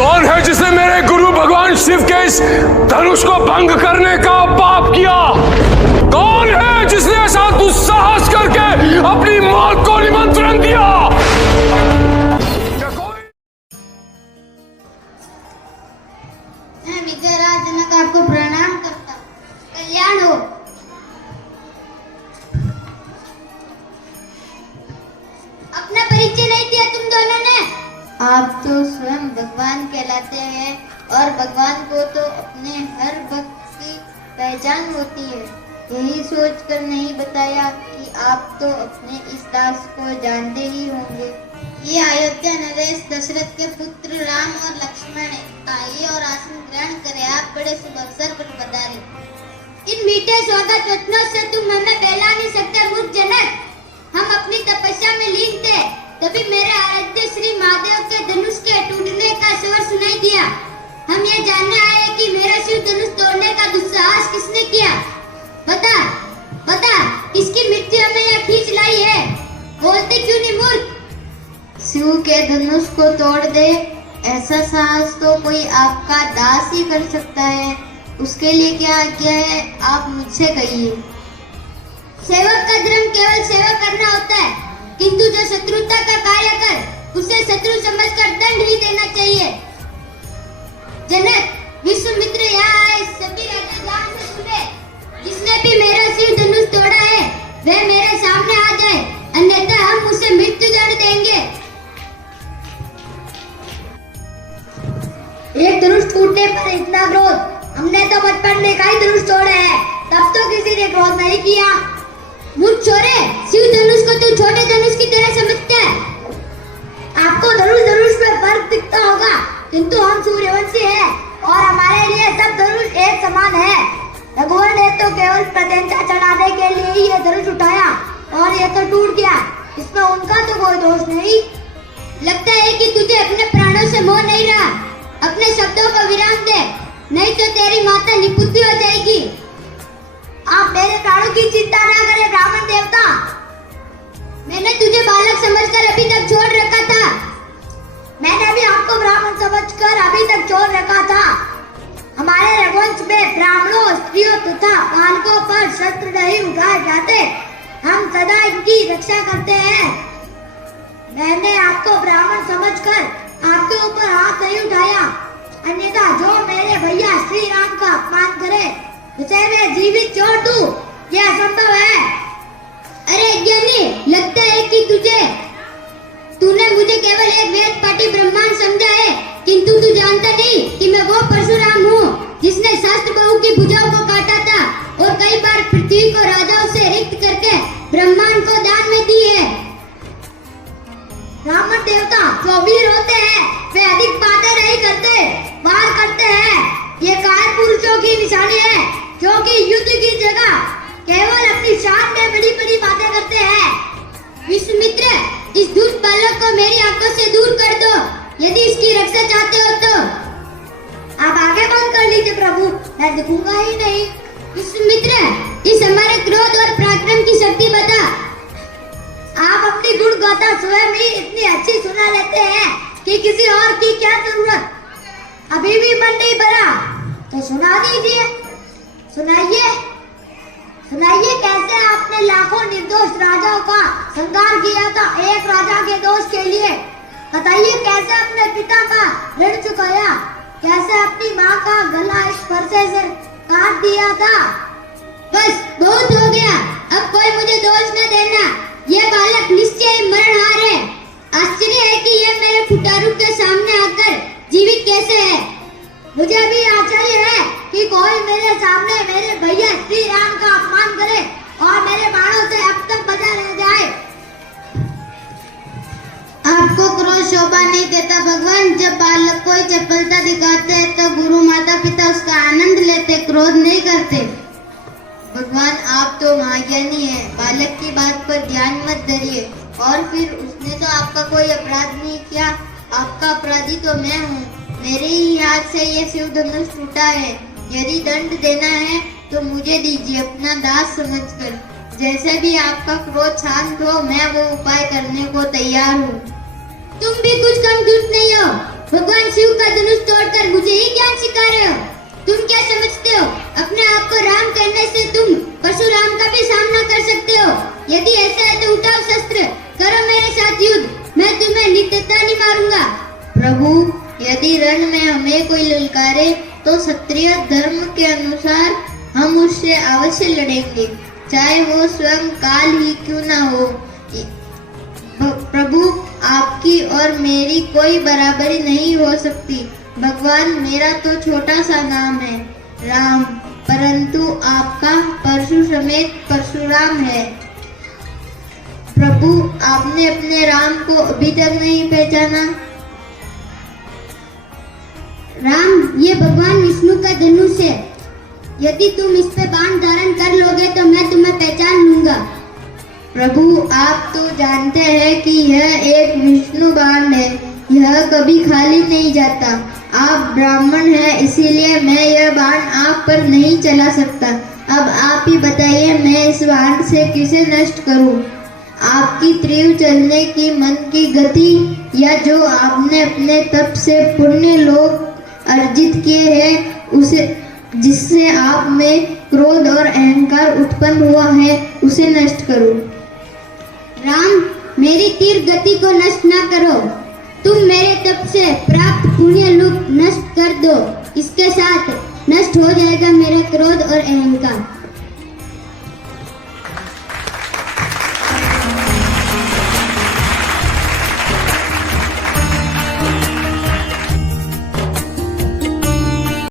कौन है जिसने मेरे गुरु भगवान शिव के इस धनुष को भंग करने का पाप किया? कौन है जिसने ऐसा दुस्साहस करके अपनी मौत को निमंत्रण दिया? मैं विजयराज जनक आपको प्रणाम करता हूँ। कल्याण हो। अपना परिचय नहीं दिया तुम दोनों ने। आप तो स्वयं भगवान कहलाते हैं और भगवान को तो अपने हर भक्त की पहचान होती है। यही सोचकर नहीं बताया कि आप तो अपने इस दास को जानते ही होंगे। ये अयोध्या नरेश दशरथ के पुत्र राम और लक्ष्मण है। आइए और आसन ग्रहण करें। आप बड़े शुभ अवसर पर पधारे। इन मीठे स्वागत वचनों से तुम हमें बहला नहीं सकते मूर्ख जनक। हम अपनी तपस्या में लीन थे, तभी मेरे आराध्य श्री महादेव के धनुष के टूटने का स्वर सुनाई दिया। हम ये जानने आए कि मेरा शिव धनुष तोड़ने का दुस्साहस किसने किया। बता बता, किसकी मृत्यु हमें यहाँ खींच लाई है? बोलते क्यों नहीं मूर्ख? शिव के धनुष को तोड़ दे, ऐसा साहस तो कोई आपका दास ही कर सकता है। उसके लिए क्या आज्ञा है, आप मुझसे कहिए। सेवक का धर्म केवल सेवा करना होता है, किंतु जो शत्रुता का कार्य कर उसे शत्रु समझकर दंड ही देना चाहिए। जनक, विश्वामित्र यहाँ आए सभी राजा ध्यान से सुने। जिसने भी मेरा शिव धनुष तोड़ा है वह मेरे सामने आ जाए, अन्यथा हम उसे मृत्यु दंड देंगे। एक धनुष टूटने पर इतना क्रोध, हमने तो बचपन में कई धनुष तोड़े हैं, तब तो किसी ने क्रोध नहीं किया। मूर्ख छोरे, शिव धनुष को तू छोटे धनुष की तरह समझता है। आपको धनुष में फर्क दिखता होगा, किंतु हम सूर्यवंशी हैं और हमारे लिए सब धनुष एक समान है। भगवान ने तो केवल प्रत्यंचा चढ़ाने के लिए ही ये धनुष उठाया और ये तो टूट गया। इसमें उनका तो कोई दोष नहीं। लगता है कि तुझे अपने प्राणों से मोह नहीं रहा। अपने शब्दों को विराम दे, नहीं तो तेरी माता निपुत्ति हो जाएगी। आप मेरे प्राणों की चिंता ना करें ब्राह्मण देवता। मैंने तुझे बालक समझकर अभी तक छोड़ रखा था। मैंने भी आपको ब्राह्मण समझकर अभी तक छोड़ रखा था। हमारे रघुवंश में ब्राह्मणों, स्त्रियों तथा बालकों पर शस्त्र नहीं उठाए जाते। हम सदा इनकी रक्षा करते हैं। मैंने आपको ब्राह्मण समझकर आपके ऊपर हाथ नहीं उठाया, अन्यथा जो मेरे भैया श्री राम का अपमान करे उसे मैं जीवित छोड़ दूं, यह असंभव है। अरे ज्ञानी, लगता है कि तूने मुझे केवल एक वेद पाठी ब्रह्मांड समझा है, किंतु तू जानता नहीं कि मैं वो परशुराम हूँ जिसने शास्त्र बहु की भुजाओं को काटा था और कई बार पृथ्वी को राजाओं से रिक्त करके ब्रह्मांड को दान में दी है। ब्राह्मण देवता जो वीर होते हैं वे अधिक बातें नहीं करते, वार करते हैं। ये कायर पुरुषों की निशानी है जो कि युद्ध की जगह केवल अपनी शान में बड़ी बड़ी बातें करते हैं। विश्वामित्र, इस दुष्ट बालक को मेरी आंखों से दूर कर दो, यदि इसकी रक्षा चाहते हो तो। आप आगे बंद कर लीजिए प्रभु, मैं दिखूंगा ही नहीं। विश्वामित्र, इस हमारे क्रोध और पराक्रम की शक्ति बता। आप अपनी गुण गाथा स्वयं ही इतनी अच्छी सुना लेते हैं कि किसी और की क्या जरूरत। अभी भी मन नहीं भरा तो सुना दीजिए। सुनाइए सुनाइए, कैसे आपने लाखों निर्दोष राजाओं का संहार किया था एक राजा के दोष के लिए। बताइए, कैसे अपने पिता का ऋण चुकाया, कैसे अपनी माँ का गला इस फरसे से काट दिया था। बस बहुत हो गया, अब कोई मुझे दोष न देना। ये बालक निश्चय मरणहार है। आश्चर्य है कि ये मेरे फुटारू के सामने आकर जीवित कैसे है। मुझे भी आश्चर्य है कि कोई मेरे सामने मेरे भैया श्री राम का अपमान करे और मेरे बाणों से अब तक बचा रह जाए। आपको क्रोध शोभा नहीं देता भगवान। जब बालक कोई चपलता दिखाते हैं तो गुरु माता पिता उसका आनंद लेते, क्रोध नहीं करते। भगवान, आप तो महाज्ञानी हैं, बालक की बात पर ध्यान मत धरिए। और फिर उसने तो आपका कोई अपराध नहीं किया, आपका अपराधी तो मैं हूँ। मेरे ही हाथ से ये शिव धनुष टूटा है। यदि दंड देना है तो मुझे दीजिए, अपना दास समझकर। जैसे भी आपका क्रोध शांत हो, मैं वो उपाय करने को तैयार हूँ। तुम भी कुछ कम दुष्ट नहीं हो। भगवान शिव का धनुष तोड़कर मुझे ही ज्ञान सिखा रहे हो। तुम क्या समझते हो अपने आप को राम कहने से तुम परशुराम का भी सामना कर सकते हो? यदि ऐसा है तो उठाओ शस्त्र, करो मेरे साथ युद्ध, मैं तुम्हें नित्यता नहीं मारूंगा। प्रभु, यदि रण में हमें कोई ललकारे तो क्षत्रिय धर्म के अनुसार हम उससे अवश्य लड़ेंगे, चाहे वो स्वयं काल ही क्यों ना हो। प्रभु, आपकी और मेरी कोई बराबरी नहीं हो सकती। भगवान, मेरा तो छोटा सा नाम है राम, परंतु आपका परशु समेत परशुराम है। प्रभु, आपने अपने राम को अभी तक नहीं पहचाना। राम, ये भगवान विष्णु का धनुष है। यदि तुम इस पे बाण धारण कर लोगे तो मैं तुम्हें पहचान लूंगा। प्रभु, आप तो जानते हैं कि यह एक विष्णु बाण है, यह कभी खाली नहीं जाता। आप ब्राह्मण हैं, इसीलिए मैं यह बाण आप पर नहीं चला सकता। अब आप ही बताइए, मैं इस बाण से किसे नष्ट करूं? आपकी तीव्र चलने की मन की गति, या जो आपने अपने तप से पुण्य लोक अर्जित किए हैं, उसे, जिससे आप में क्रोध और अहंकार उत्पन्न हुआ है, उसे नष्ट करो। राम, मेरी तीर गति को नष्ट ना करो। तुम मेरे तप से प्राप्त पुण्य लोक नष्ट कर दो। इसके साथ नष्ट हो जाएगा मेरा क्रोध और अहंकार।